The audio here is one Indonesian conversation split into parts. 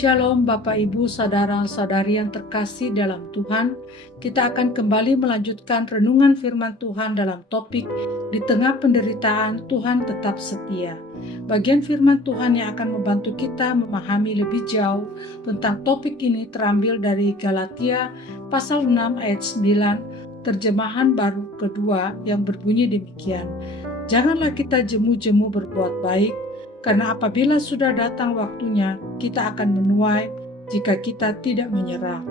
Shalom Bapak Ibu Saudara-saudari yang terkasih dalam Tuhan. Kita akan kembali melanjutkan renungan firman Tuhan dalam topik di tengah penderitaan Tuhan tetap setia. Bagian firman Tuhan yang akan membantu kita memahami lebih jauh tentang topik ini terambil dari Galatia pasal 6 ayat 9 terjemahan baru kedua yang berbunyi demikian. Janganlah kita jemu-jemu berbuat baik, karena apabila sudah datang waktunya, kita akan menuai jika kita tidak menyerah.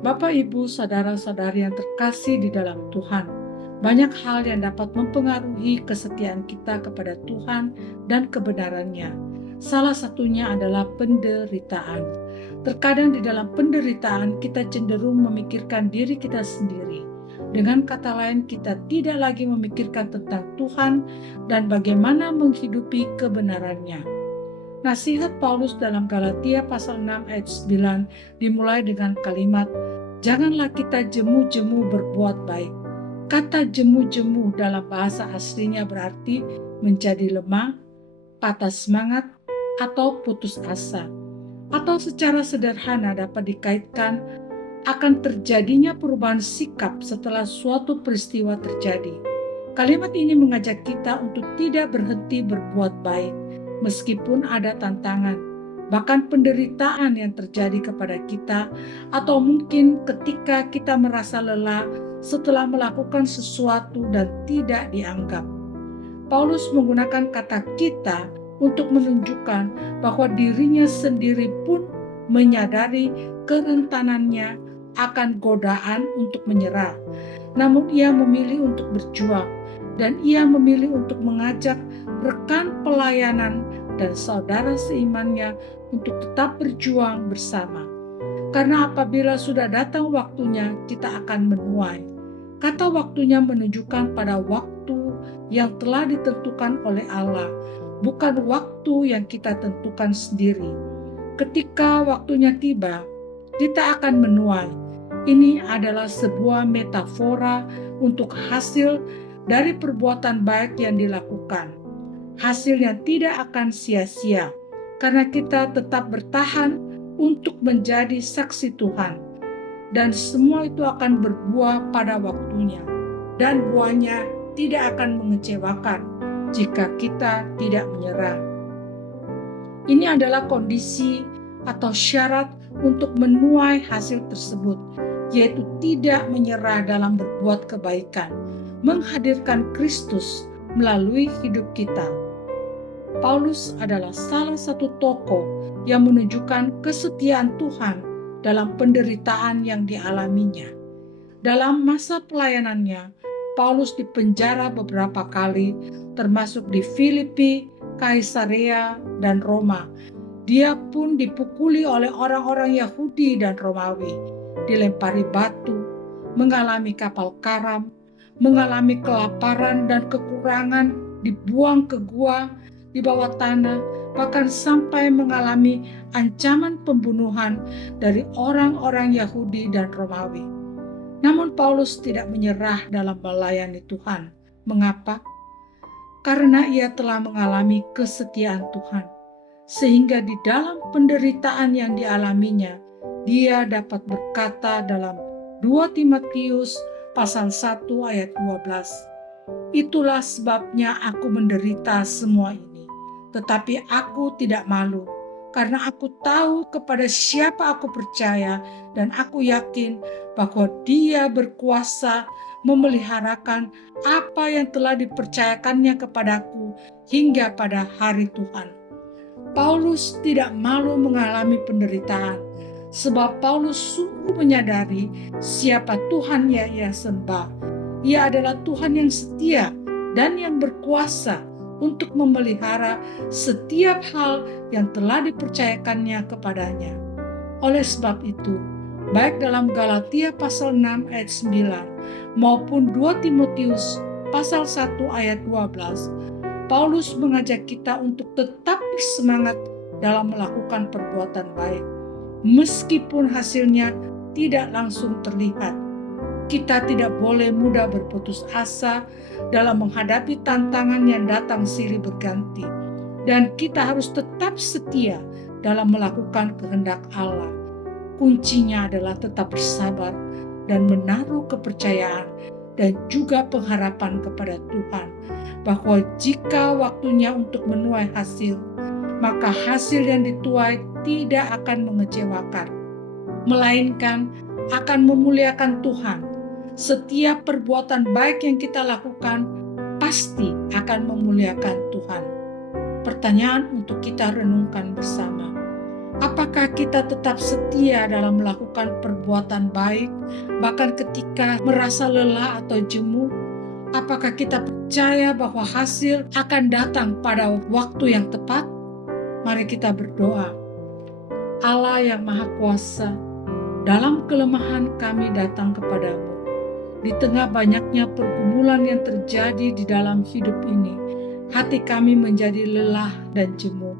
Bapak, Ibu, saudara-saudari yang terkasih di dalam Tuhan, banyak hal yang dapat mempengaruhi kesetiaan kita kepada Tuhan dan kebenarannya. Salah satunya adalah penderitaan. Terkadang di dalam penderitaan kita cenderung memikirkan diri kita sendiri. Dengan kata lain, kita tidak lagi memikirkan tentang Tuhan dan bagaimana menghidupi kebenarannya. Nasihat Paulus dalam Galatia pasal 6 ayat 9 dimulai dengan kalimat, "Janganlah kita jemu-jemu berbuat baik." Kata jemu-jemu dalam bahasa aslinya berarti menjadi lemah, patah semangat, atau putus asa. Atau secara sederhana dapat dikaitkan akan terjadinya perubahan sikap setelah suatu peristiwa terjadi. Kalimat ini mengajak kita untuk tidak berhenti berbuat baik, meskipun ada tantangan, bahkan penderitaan yang terjadi kepada kita, atau mungkin ketika kita merasa lelah setelah melakukan sesuatu dan tidak dianggap. Paulus menggunakan kata kita untuk menunjukkan bahwa dirinya sendiri pun menyadari kerentanannya akan godaan untuk menyerah. Namun ia memilih untuk berjuang, dan ia memilih untuk mengajak rekan pelayanan dan saudara seimannya untuk tetap berjuang bersama. Karena apabila sudah datang waktunya, kita akan menuai. Kata waktunya menunjukkan pada waktu yang telah ditentukan oleh Allah, bukan waktu yang kita tentukan sendiri. Ketika waktunya tiba, kita akan menuai. Ini adalah sebuah metafora untuk hasil dari perbuatan baik yang dilakukan. Hasil yang tidak akan sia-sia, karena kita tetap bertahan untuk menjadi saksi Tuhan. Dan semua itu akan berbuah pada waktunya. Dan buahnya tidak akan mengecewakan jika kita tidak menyerah. Ini adalah kondisi atau syarat untuk menuai hasil tersebut, yaitu tidak menyerah dalam berbuat kebaikan, menghadirkan Kristus melalui hidup kita. Paulus adalah salah satu tokoh yang menunjukkan kesetiaan Tuhan dalam penderitaan yang dialaminya. Dalam masa pelayanannya, Paulus dipenjara beberapa kali, termasuk di Filipi, Kaisarea, dan Roma. Dia pun dipukuli oleh orang-orang Yahudi dan Romawi, dilempari batu, mengalami kapal karam, mengalami kelaparan dan kekurangan, dibuang ke gua, di bawah tanah, bahkan sampai mengalami ancaman pembunuhan dari orang-orang Yahudi dan Romawi. Namun Paulus tidak menyerah dalam melayani Tuhan. Mengapa? Karena ia telah mengalami kesetiaan Tuhan, sehingga di dalam penderitaan yang dialaminya, dia dapat berkata dalam 2 Timotius pasal 1 ayat 12, "Itulah sebabnya aku menderita semua ini, tetapi aku tidak malu, karena aku tahu kepada siapa aku percaya, dan aku yakin bahwa Dia berkuasa memeliharakan apa yang telah dipercayakannya kepadaku hingga pada hari Tuhan." Paulus tidak malu mengalami penderitaan, sebab Paulus sungguh menyadari siapa Tuhan yang ia sembah. Ia adalah Tuhan yang setia dan yang berkuasa untuk memelihara setiap hal yang telah dipercayakannya kepadanya. Oleh sebab itu, baik dalam Galatia pasal 6 ayat 9 maupun 2 Timotius pasal 1 ayat 12, Paulus mengajak kita untuk tetap bersemangat dalam melakukan perbuatan baik, meskipun hasilnya tidak langsung terlihat. Kita tidak boleh mudah berputus asa dalam menghadapi tantangan yang datang silih berganti, dan kita harus tetap setia dalam melakukan kehendak Allah. Kuncinya adalah tetap bersabar dan menaruh kepercayaan dan juga pengharapan kepada Tuhan, bahwa jika waktunya untuk menuai hasil, maka hasil yang dituai tidak akan mengecewakan, melainkan akan memuliakan Tuhan. Setiap perbuatan baik yang kita lakukan pasti akan memuliakan Tuhan. Pertanyaan untuk kita renungkan bersama. Apakah kita tetap setia dalam melakukan perbuatan baik, bahkan ketika merasa lelah atau jemu? Apakah kita percaya bahwa hasil akan datang pada waktu yang tepat? Mari kita berdoa. Allah yang Maha Kuasa, dalam kelemahan kami datang kepadamu. Di tengah banyaknya pergumulan yang terjadi di dalam hidup ini, hati kami menjadi lelah dan jemu.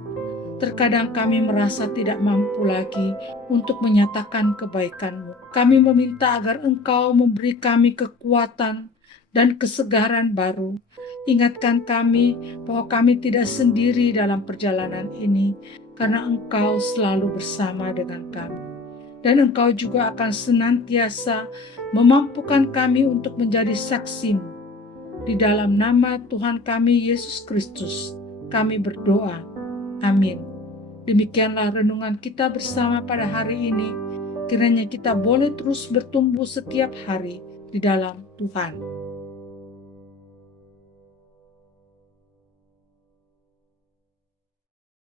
Terkadang kami merasa tidak mampu lagi untuk menyatakan kebaikan-Mu. Kami meminta agar Engkau memberi kami kekuatan dan kesegaran baru. Ingatkan kami bahwa kami tidak sendiri dalam perjalanan ini, karena Engkau selalu bersama dengan kami. Dan Engkau juga akan senantiasa memampukan kami untuk menjadi saksi-Mu. Di dalam nama Tuhan kami Yesus Kristus, kami berdoa. Amin. Demikianlah renungan kita bersama pada hari ini. Kiranya kita boleh terus bertumbuh setiap hari di dalam Tuhan.